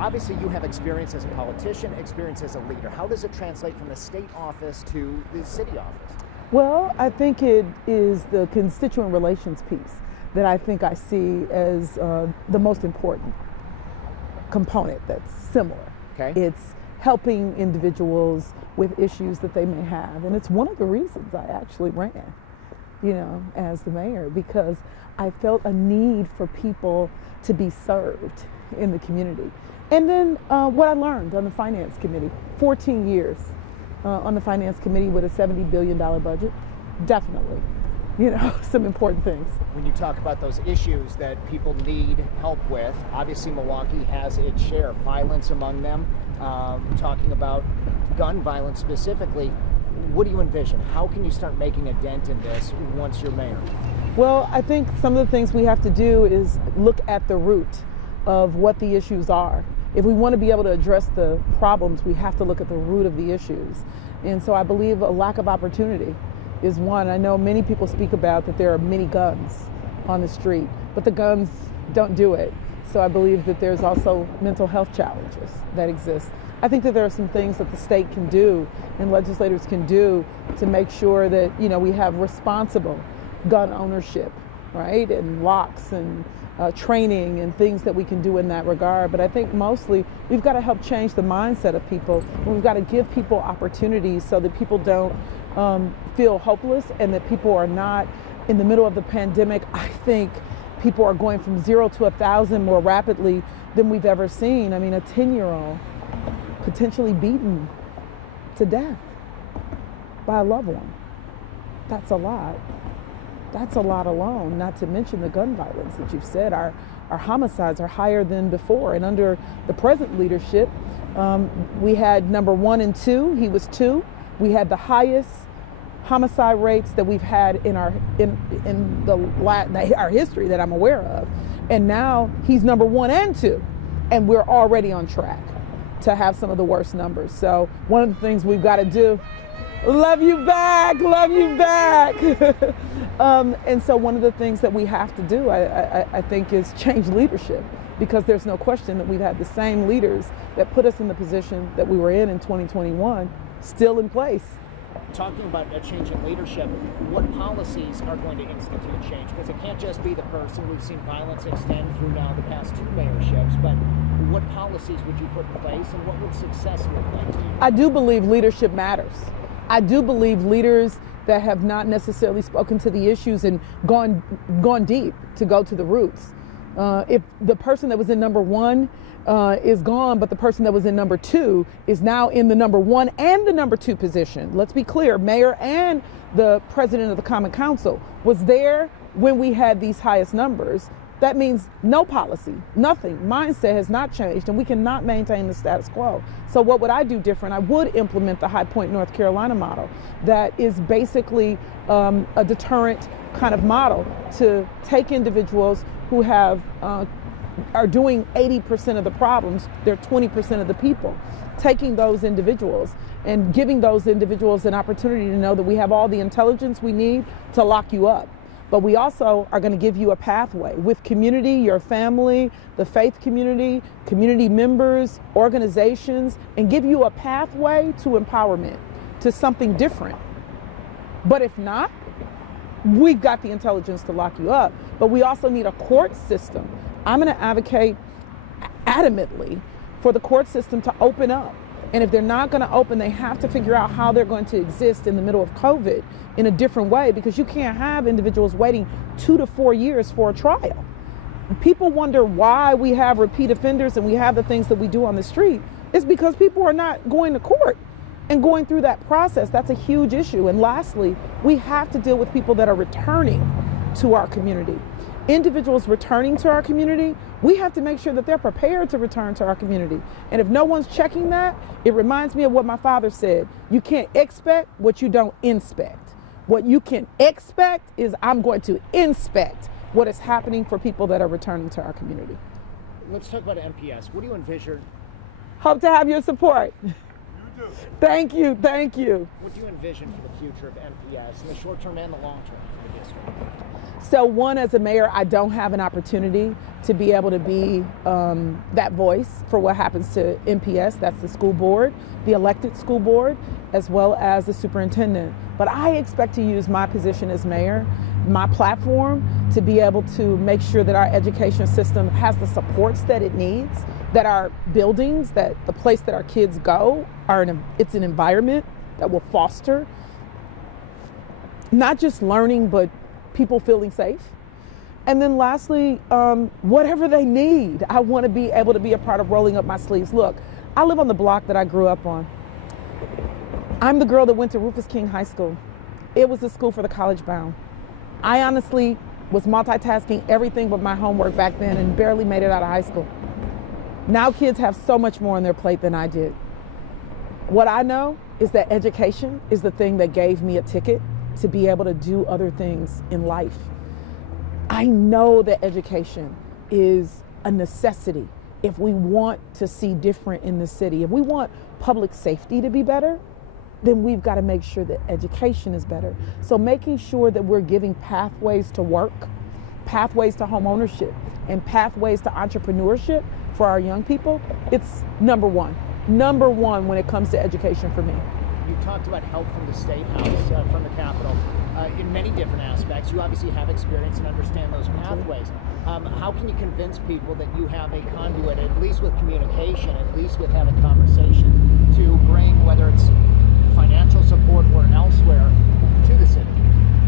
Obviously, you have experience as a politician, experience as a leader. How does it translate from the state office to the city office? Well, I think it is the constituent relations piece that I think I see as the most important component that's similar. Okay. It's helping individuals with issues that they may have. And it's one of the reasons I actually ran, as the mayor, because I felt a need for people to be served in the community. And then what I learned on the finance committee, 14 years on the finance committee with a $70 billion budget, definitely, some important things. When you talk about those issues that people need help with, obviously Milwaukee has its share of violence among them. Talking about gun violence specifically, what do you envision? How can you start making a dent in this once you're mayor? Well, I think some of the things we have to do is look at the root of what the issues are. If we want to be able to address the problems, we have to look at the root of the issues. And so I believe a lack of opportunity is one. I know many people speak about that there are many guns on the street, but the guns don't do it. So I believe that there's also mental health challenges that exist. I think that there are some things that the state can do and legislators can do to make sure that, we have responsible gun ownership, right? And locks and training and things that we can do in that regard. But I think mostly we've got to help change the mindset of people. We've got to give people opportunities so that people don't feel hopeless and that people are not in the middle of the pandemic. I think people are going from 0 to 1,000 more rapidly than we've ever seen. I mean, a 10-year-old potentially beaten to death by a loved one. That's a lot. That's a lot alone, not to mention the gun violence that you've said. Our homicides are higher than before. And under the present leadership, we had number 1 and 2. He was 2. We had the highest homicide rates that we've had in our history that I'm aware of. And now he's number 1 and 2. And we're already on track to have some of the worst numbers. So one of the things we've got to do, love you back. And so one of the things that we have to do, I think, is change leadership, because there's no question that we've had the same leaders that put us in the position that we were in 2021 still in place. Talking about a change in leadership, what policies are going to institute change? Because it can't just be the person. We've seen violence extend through now the past 2 mayorships, but what policies would you put in place and what would success look like to you? I do believe leadership matters. I do believe leaders that have not necessarily spoken to the issues and gone deep to go to the roots. If the person that was in number 1 is gone, but the person that was in number 2 is now in the number 1 and the number 2 position. Let's be clear, mayor and the president of the Common Council was there when we had these highest numbers. That means no policy, nothing. Mindset has not changed, and we cannot maintain the status quo. So what would I do different? I would implement the High Point, North Carolina model that is basically a deterrent kind of model to take individuals who are doing 80% of the problems. They're 20% of the people. Taking those individuals and giving those individuals an opportunity to know that we have all the intelligence we need to lock you up. But we also are going to give you a pathway with community, your family, the faith community, community members, organizations, and give you a pathway to empowerment, to something different. But if not, we've got the intelligence to lock you up. But we also need a court system. I'm going to advocate adamantly for the court system to open up. And if they're not going to open, they have to figure out how they're going to exist in the middle of COVID in a different way, because you can't have individuals waiting 2 to 4 years for a trial. People wonder why we have repeat offenders and we have the things that we do on the street. It's because people are not going to court and going through that process. That's a huge issue. And lastly, we have to deal with people that are returning to our community. Individuals returning to our community, we have to make sure that they're prepared to return to our community. And if no one's checking that, it reminds me of what my father said. You can't expect what you don't inspect. What you can expect is I'm going to inspect what is happening for people that are returning to our community. Let's talk about MPS. What do you envision? Hope to have your support. Thank you, thank you. What do you envision for the future of MPS in the short term and the long term for the district? So one, as a mayor, I don't have an opportunity to be able to be that voice for what happens to MPS. That's the school board, the elected school board, as well as the superintendent. But I expect to use my position as mayor, my platform, to be able to make sure that our education system has the supports that it needs, that our buildings, that the place that our kids go, it's an environment that will foster not just learning, but people feeling safe. And then lastly, whatever they need, I want to be able to be a part of rolling up my sleeves. Look, I live on the block that I grew up on. I'm the girl that went to Rufus King High School. It was a school for the college bound. I honestly was multitasking everything but my homework back then and barely made it out of high school. Now kids have so much more on their plate than I did. What I know is that education is the thing that gave me a ticket to be able to do other things in life. I know that education is a necessity if we want to see different in the city. If we want public safety to be better, then we've got to make sure that education is better. So making sure that we're giving pathways to work, pathways to home ownership, and pathways to entrepreneurship for our young people, it's number one. Number one when it comes to education for me. You talked about help from the State House, from the Capitol, in many different aspects. You obviously have experience and understand those pathways. How can you convince people that you have a conduit, at least with communication, at least with having conversation, to bring, whether it's financial support or elsewhere, to the city?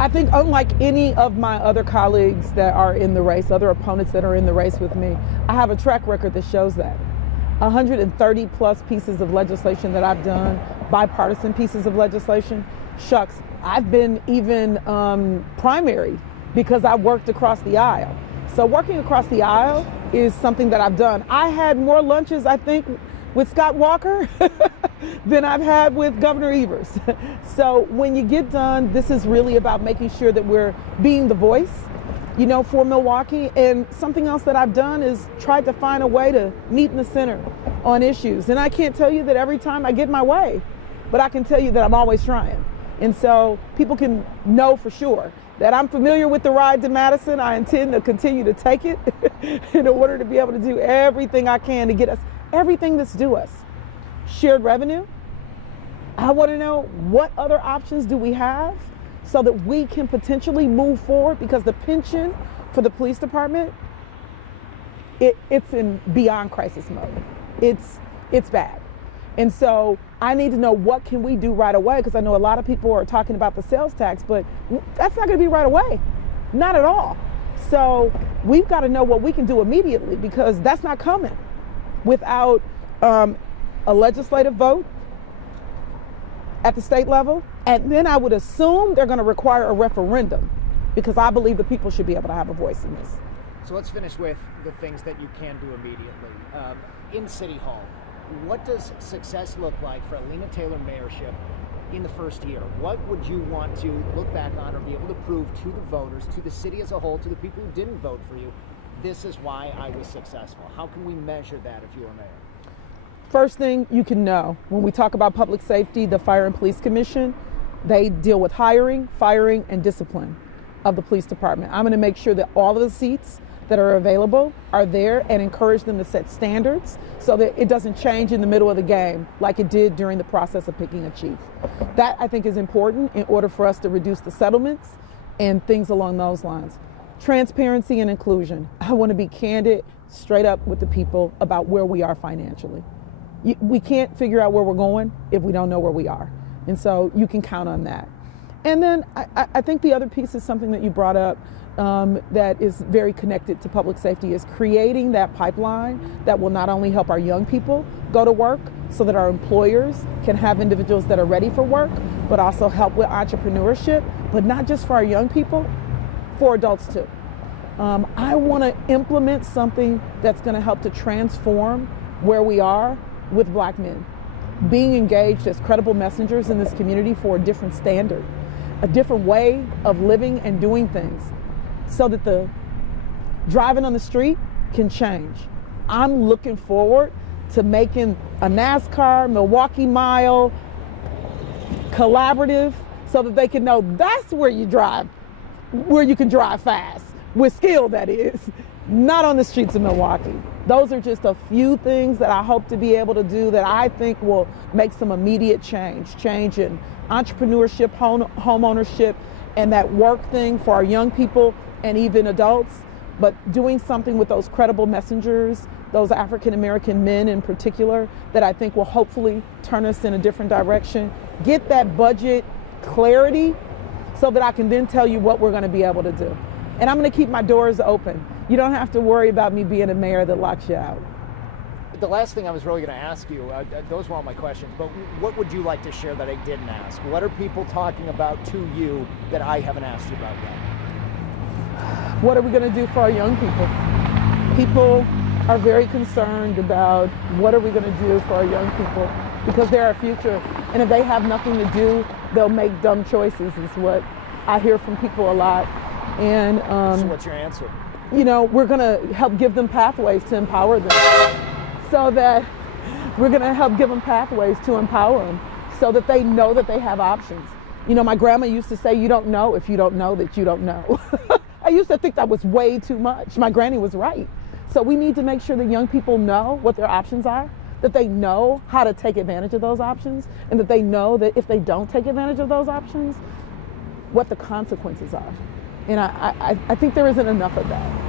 I think unlike any of my other colleagues that are in the race, other opponents that are in the race with me, I have a track record that shows that. 130 plus pieces of legislation that I've done, bipartisan pieces of legislation. Shucks, I've been even primary because I worked across the aisle. So working across the aisle is something that I've done. I had more lunches, I think, with Scott Walker than I've had with Governor Evers. So when you get done, this is really about making sure that we're being the voice, you know, for Milwaukee. And something else that I've done is tried to find a way to meet in the center on issues. And I can't tell you that every time I get my way, but I can tell you that I'm always trying. And so people can know for sure that I'm familiar with the ride to Madison. I intend to continue to take it in order to be able to do everything I can to get us everything that's due us. Shared revenue. I want to know what other options do we have so that we can potentially move forward, because the pension for the police department, it's in beyond crisis mode. It's bad. And so I need to know what can we do right away, because I know a lot of people are talking about the sales tax, but that's not going to be right away. Not at all. So we've got to know what we can do immediately, because that's not coming without a legislative vote at the state level. And then I would assume they're going to require a referendum, because I believe the people should be able to have a voice in this. So let's finish with the things that you can do immediately. In City Hall, what does success look like for a Lena Taylor mayorship in the first year? What would you want to look back on or be able to prove to the voters, to the city as a whole, to the people who didn't vote for you, this is why I was successful? How can we measure that if you were mayor? First thing you can know, when we talk about public safety, the Fire and Police Commission, they deal with hiring, firing, and discipline of the police department. I'm going to make sure that all of the seats that are available are there and encourage them to set standards so that it doesn't change in the middle of the game like it did during the process of picking a chief. That, I think, is important in order for us to reduce the settlements and things along those lines. Transparency and inclusion. I want to be candid, straight up with the people about where we are financially. We can't figure out where we're going if we don't know where we are. And so you can count on that. And then I think the other piece is something that you brought up that is very connected to public safety, is creating that pipeline that will not only help our young people go to work so that our employers can have individuals that are ready for work, but also help with entrepreneurship, but not just for our young people, for adults too. I want to implement something that's going to help to transform where we are with Black men. Being engaged as credible messengers in this community for a different standard, a different way of living and doing things, so that the driving on the street can change. I'm looking forward to making a NASCAR, Milwaukee Mile collaborative so that they can know that's where you drive, where you can drive fast, with skill that is, not on the streets of Milwaukee. Those are just a few things that I hope to be able to do that I think will make some immediate change in entrepreneurship, home ownership, and that work thing for our young people and even adults, but doing something with those credible messengers, those African American men in particular, that I think will hopefully turn us in a different direction. Get that budget clarity so that I can then tell you what we're going to be able to do. And I'm going to keep my doors open. You don't have to worry about me being a mayor that locks you out. The last thing I was really going to ask you, those were all my questions, but what would you like to share that I didn't ask? What are people talking about to you that I haven't asked you about yet? What are we going to do for our young people? People are very concerned about what are we going to do for our young people, because they're our future. And if they have nothing to do, they'll make dumb choices, is what I hear from people a lot. And so what's your answer? You know, we're going to help give them pathways to empower them, so that we're going to help give them pathways to empower them so that they know that they have options. You know, my grandma used to say, you don't know if you don't know that you don't know. I used to think that was way too much. My granny was right. So we need to make sure that young people know what their options are, that they know how to take advantage of those options, and that they know that if they don't take advantage of those options, what the consequences are. And I think there isn't enough of that.